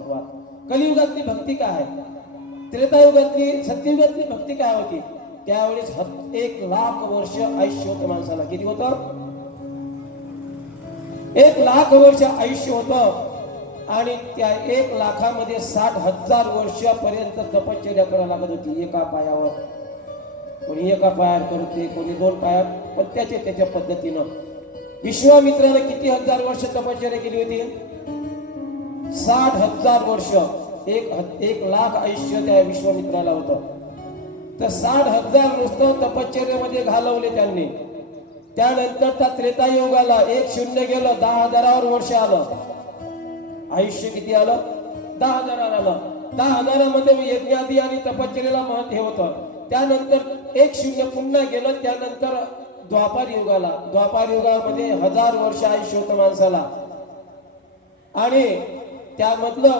सुरुवात। कलियुगातली भक्ती काय आहे, त्रेतायुगातली सत्ययुगातली भक्ती काय होती? त्यावेळेस 1,00,000 वर्ष आयुष्य होतं माणसाला। किती होतं? 1,00,000 वर्ष आयुष्य होतं आणि त्या 1,00,000मध्ये 60,000 वर्षापर्यंत तपश्चर्या करायला लागत होती एका पायावर। कोणी एका पायावर करते, कोणी 2 पायावर, पण त्याच्या पद्धतीनं। विश्वामित्रानं किती हजार वर्ष तपश्चर्या केली होती? 60,000 वर्ष। 1,00,000 आयुष्य त्या विश्वामित्राला होतं। तर 60,000 नुसतं तपश्चर्यामध्ये घालवले त्यांनी। त्यानंतर त्या त्रेतायुगाला 1 शून्य गेलं, 10,000 वर्ष आलं। आयुष्य किती आलं? 10,000 आलं। 10,000 मध्ये यज्ञादी आणि तपश्चर्याला महत्व होतं। त्यानंतर 1 शून्य पुन्हा गेलं। त्यानंतर द्वापार युगाला, द्वापार युगामध्ये 1000 वर्ष आयुष्य होतं माणसाला। आणि त्यामधलं